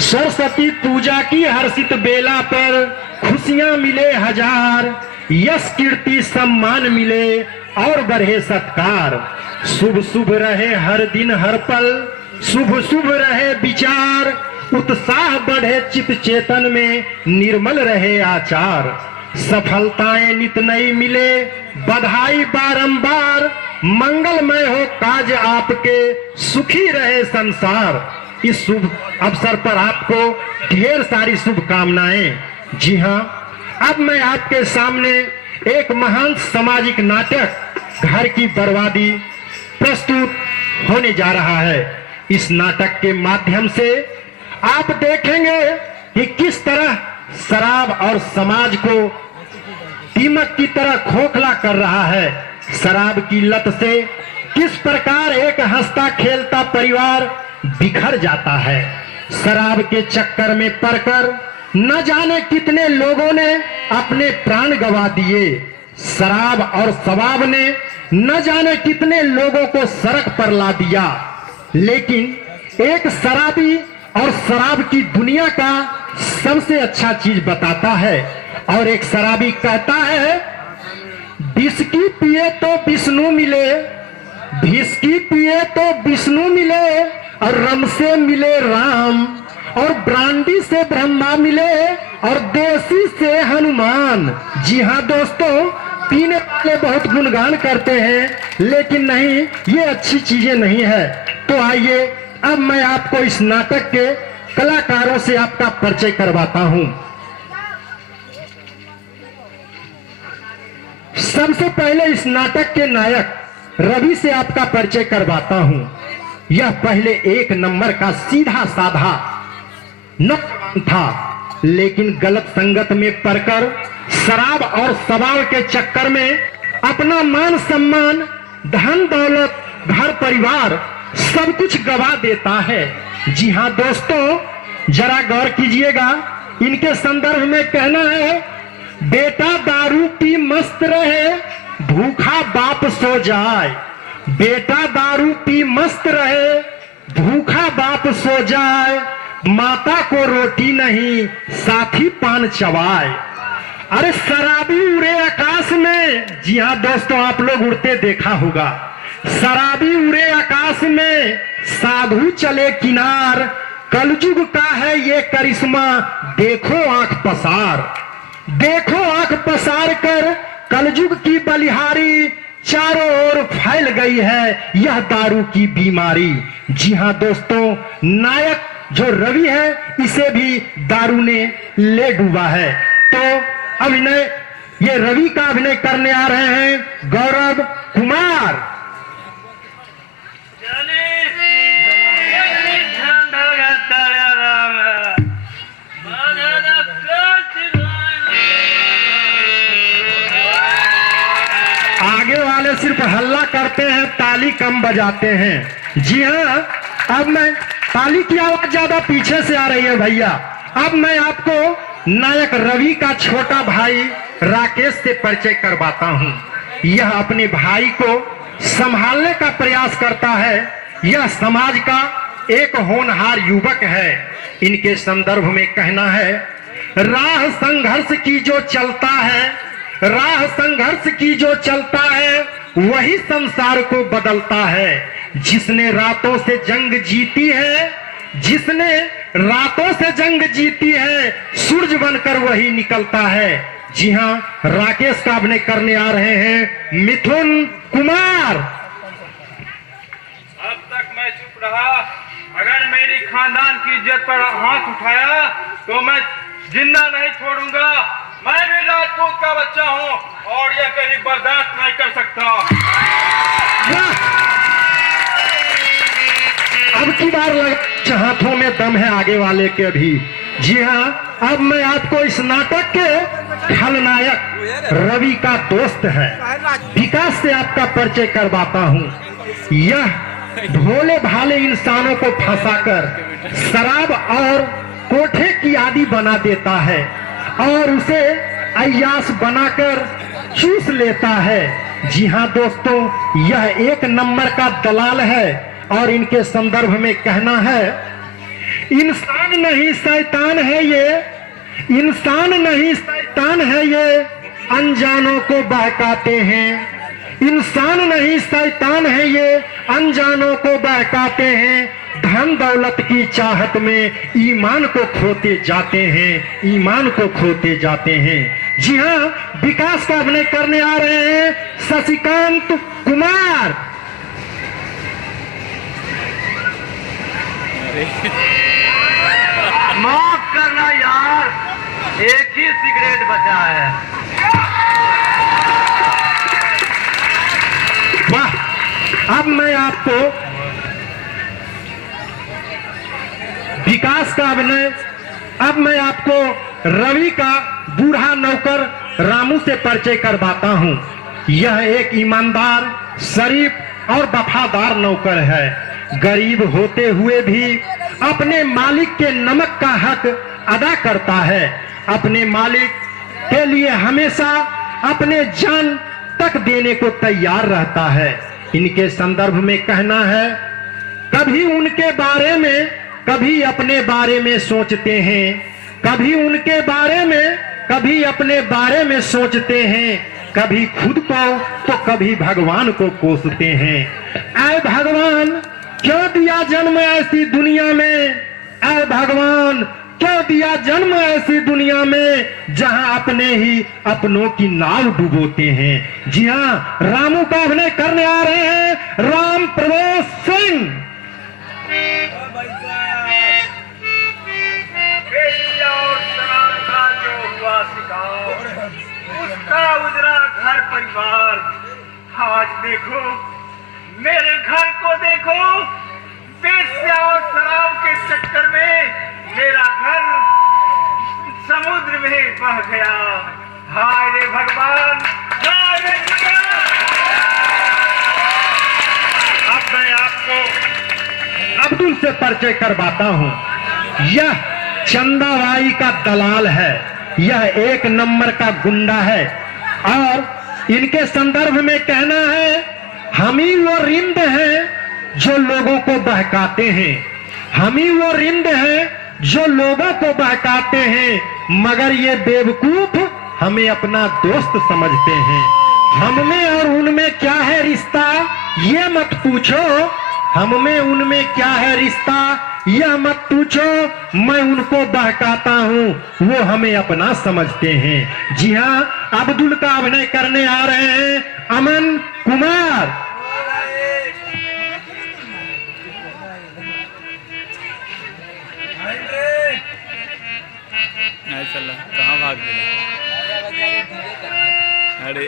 सरस्वती पूजा की हर्षित बेला पर खुशियां मिले हजार, यश कीर्ति सम्मान मिले और बढ़े सत्कार। शुभ शुभ रहे हर दिन हर पल, शुभ शुभ रहे विचार, उत्साह बढ़े चित चेतन में, निर्मल रहे आचार। सफलताएं नित नई मिले, बधाई बारंबार, मंगलमय हो काज आपके, सुखी रहे संसार। इस शुभ अवसर पर आपको ढेर सारी शुभकामनाएं। जी हाँ, अब मैं आपके सामने एक महान सामाजिक नाटक घर की बर्बादी प्रस्तुत होने जा रहा है। इस नाटक के माध्यम से आप देखेंगे कि किस तरह शराब और समाज को दीमक की तरह खोखला कर रहा है। शराब की लत से किस प्रकार एक हंसता खेलता परिवार बिखर जाता है। शराब के चक्कर में पड़कर न जाने कितने लोगों ने अपने प्राण गंवा दिए। शराब और शबाब ने न जाने कितने लोगों को सड़क पर ला दिया। लेकिन एक शराबी और शराब की दुनिया का सबसे अच्छा चीज बताता है। और एक शराबी कहता है, विस्की पिए तो विष्णु मिले, विस्की पिए तो विष्णु मिले, और रम से मिले राम, और ब्रांडी से ब्रह्मा मिले, और देसी से हनुमान। जी हाँ दोस्तों, पीने वाले बहुत गुणगान करते हैं, लेकिन नहीं, ये अच्छी चीजें नहीं है। तो आइए अब मैं आपको इस नाटक के कलाकारों से आपका परिचय करवाता हूं। सबसे पहले इस नाटक के नायक रवि से आपका परिचय करवाता हूं। यह पहले एक नंबर का सीधा साधा नौजवान था, लेकिन गलत संगत में पड़कर शराब और शबाब के चक्कर में अपना मान सम्मान, धन दौलत, घर परिवार सब कुछ गवा देता है। जी हाँ दोस्तों, जरा गौर कीजिएगा। इनके संदर्भ में कहना है, बेटा दारू पी मस्त रहे, भूखा बाप सो जाए। बेटा दारू पी मस्त रहे, भूखा बाप सो जाए, माता को रोटी नहीं, साथी पान चबाए। अरे शराबी उड़े आकाश में। जी हाँ दोस्तों, आप लोग उड़ते देखा होगा। शराबी उड़े आकाश में, साधु चले किनार, कलयुग का है ये करिश्मा, देखो आंख पसार। देखो आंख पसार कर कलयुग की बलिहारी, चारों ओर फैल गई है यह दारू की बीमारी। जी हाँ दोस्तों, नायक जो रवि है, इसे भी दारू ने ले डूबा है। तो अभिनय, ये रवि का अभिनय करने आ रहे हैं गौरव कुमार। आगे वाले सिर्फ हल्ला करते हैं, ताली कम बजाते हैं। जी हाँ, अब मैं, ताली की आवाज ज्यादा पीछे से आ रही है भैया। अब मैं आपको नायक रवि का छोटा भाई राकेश से परिचय करवाता हूँ। यह अपने भाई को संभालने का प्रयास करता है। यह समाज का एक होनहार युवक है। इनके संदर्भ में कहना है, राह संघर्ष की जो चलता है, राह संघर्ष की जो चलता है, वही संसार को बदलता है। जिसने रातों से जंग जीती है, जिसने रातों से जंग जीती है, सूरज बनकर वही निकलता है। जी हाँ, राकेश का अभिनय करने आ रहे हैं मिथुन कुमार। अब तक मैं चुप रहा, अगर मेरी खानदान की इज्जत पर हाथ उठाया तो मैं जिंदा नहीं छोड़ूंगा। मैं भी राजपूत का बच्चा हूँ और यह कहीं बर्दाश्त नहीं कर सकता। अब की बार लगा हाथों में दम है आगे वाले के भी। जी हाँ, अब मैं आपको इस नाटक के खलनायक रवि का दोस्त है विकास से आपका परिचय करवाता हूँ। यह भोले भाले इंसानों को फंसाकर शराब और कोठे की आदि बना देता है और उसे अय्यास बनाकर चूस लेता है। जी हाँ दोस्तों, यह एक नंबर का दलाल है। और इनके संदर्भ में कहना है, इंसान नहीं शैतान है ये, इंसान नहीं शैतान है ये, अनजानों को बहकाते हैं। इंसान नहीं शैतान है ये, अनजानों को बहकाते हैं। धन दौलत की चाहत में ईमान को खोते जाते हैं, ईमान को खोते जाते हैं। जी हाँ, विकास का अभिनय करने आ रहे हैं शशिकांत कुमार। माफ करना यार, एक ही सिगरेट बचा है। वाह, अब मैं आपको विकास का अभिनय, अब मैं आपको रवि का बूढ़ा नौकर रामू से परिचय करवाता हूं। यह एक ईमानदार, शरीफ और वफादार नौकर है। गरीब होते हुए भी अपने मालिक के नमक का हक अदा करता है। अपने मालिक के लिए हमेशा अपने जान तक देने को तैयार रहता है। इनके संदर्भ में कहना है, कभी उनके बारे में, कभी अपने बारे में सोचते हैं, कभी उनके बारे में, कभी अपने बारे में सोचते हैं, कभी खुद को तो कभी भगवान को कोसते हैं। ऐ भगवान, क्यों दिया जन्म ऐसी दुनिया में, ऐ भगवान, क्यों दिया जन्म ऐसी दुनिया में जहां अपने ही अपनों की नाव डुबोते हैं। जी हाँ, रामू का अभिनय करने आ रहे हैं राम प्रवेश सिंह। उसका उजरा घर परिवार, आज देखो मेरे घर को देखो, बेस्या और शराब के चक्कर में मेरा घर समुद्र में बह गया। हाय रे भगवान, हाय रे भगवान। अब मैं आपको अब्दुल से परिचय करवाता हूं। यह चंदाबाई का दलाल है, यह एक नंबर का गुंडा है और इनके संदर्भ में कहना है, हम ही वो रिंद हैं जो लोगों को बहकाते हैं, हम ही वो रिंद हैं जो लोगों को बहकाते हैं, मगर ये बेवकूफ हमें अपना दोस्त समझते हैं। हम में और उनमें क्या है रिश्ता ये मत पूछो, हम में उनमें क्या है रिश्ता यह मत पूछो, मैं उनको बहकाता हूँ, वो हमें अपना समझते हैं। जी हाँ, अब्दुल का अभिनय करने आ रहे हैं अमन कुमार। चल कहाँ भाग गए? अरे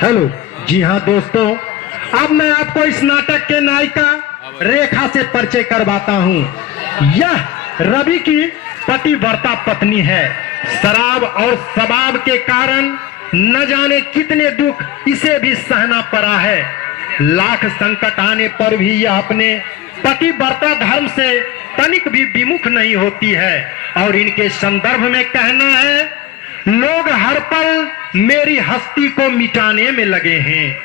हेलो। जी हाँ दोस्तों, अब मैं आपको इस नाटक के नायिका रेखा से परिचय करवाता हूँ। यह रवि की पतिव्रता पत्नी है। शराब और शबाब के कारण न जाने कितने दुख इसे भी सहना पड़ा है। लाख संकट आने पर भी यह अपने पतिव्रता धर्म से तनिक भी विमुख नहीं होती है। और इनके संदर्भ में कहना है, लोग हर पल मेरी हस्ती को मिटाने में लगे हैं,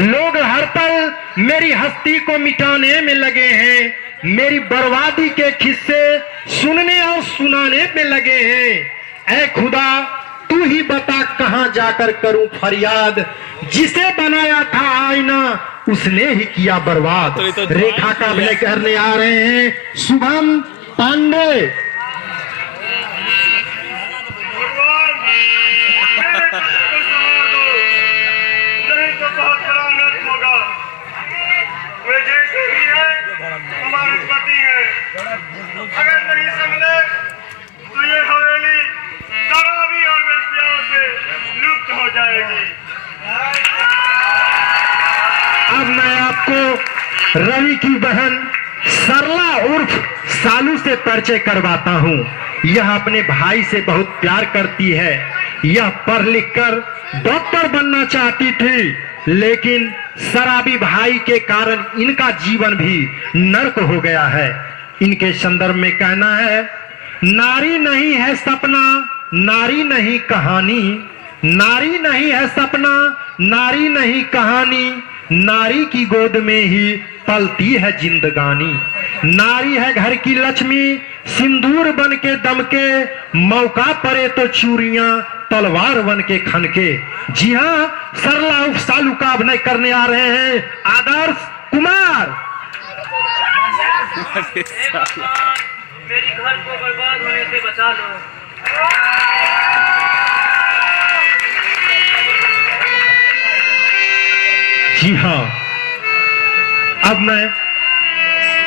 लोग हर पल मेरी हस्ती को मिटाने में लगे हैं, मेरी बर्बादी के किस्से सुनने और सुनाने में लगे हैं। ऐ खुदा, तू ही बता कहां जाकर करूं फरियाद, जिसे बनाया था आईना उसने ही किया बर्बाद। रेखा का अभिनय करने आ रहे हैं शुभम पांडे। हमारे पति है, अगर नहीं संभले तो ये हवेली शराबी और वेश्याओं से लुप्त हो जाएगी। अब मैं आपको रवि की बहन सरला उर्फ सालू से परिचय करवाता हूँ। यह अपने भाई से बहुत प्यार करती है। यह पढ़ लिख कर डॉक्टर बनना चाहती थी, लेकिन शराबी भाई के कारण इनका जीवन भी नर्क हो गया है। इनके संदर्भ में कहना है, नारी नहीं है सपना नारी नहीं कहानी, नारी नहीं है सपना, नारी नहीं कहानी, नारी की गोद में ही पलती है जिंदगानी। नारी है घर की लक्ष्मी, सिंदूर बन के दमके, मौका पड़े तो चूड़ियां तलवार बन के खनके। जी हाँ, सरला उर्फ सालू का अभिनय करने आ रहे हैं आदर्श कुमार। अरे साला। मेरी घर को बर्बाद होने से बचा लो। जी हाँ, अब मैं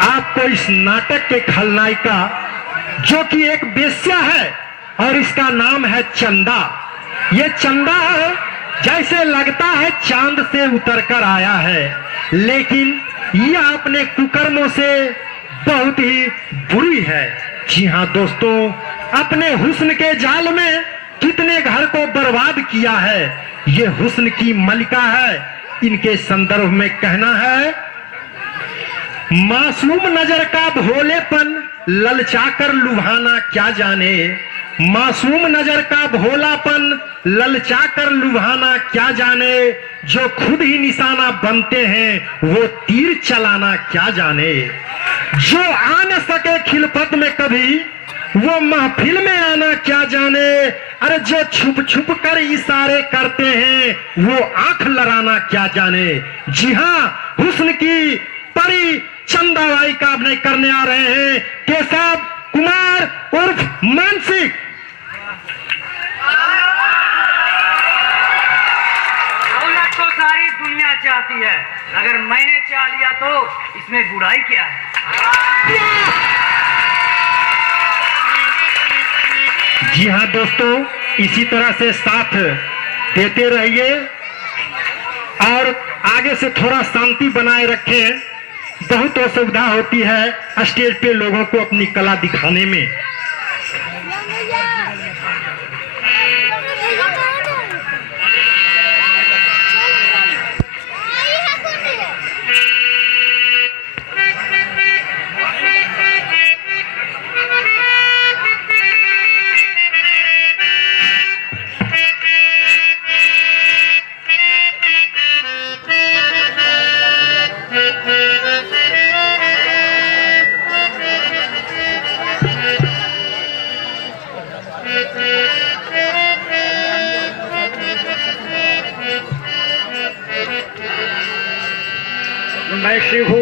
आपको इस नाटक के खलनायिका, जो कि एक बेश्या है और इसका नाम है चंदा। ये चंदा जैसे लगता है चांद से उतरकर आया है, लेकिन यह अपने कुकर्मों से बहुत ही बुरी है। जी हाँ दोस्तों, अपने हुस्न के जाल में कितने घर को बर्बाद किया है। ये हुस्न की मलिका है। इनके संदर्भ में कहना है, मासूम नजर का भोलेपन ललचाकर लुभाना क्या जाने, मासूम नजर का भोलापन ललचाकर लुभाना क्या जाने, जो खुद ही निशाना बनते हैं वो तीर चलाना क्या जाने। जो आ न सके खिलफत में कभी वो महफिल में आना क्या जाने। अरे जो छुप छुप कर इशारे करते हैं वो आंख लड़ाना क्या जाने। जी हाँ, हुस्न की परी चंदाबाई का अभिनय करने आ रहे हैं केशव कुमार उर्फ मानसिक। दौलत तो सारी दुनिया चाहती है, अगर मैंने चाह लिया तो इसमें बुराई क्या है। जी हाँ दोस्तों, इसी तरह से साथ देते रहिए और आगे से थोड़ा शांति बनाए रखें। बहुत असुविधा होती है स्टेज पे लोगों को अपनी कला दिखाने में। मैं शिव हूँ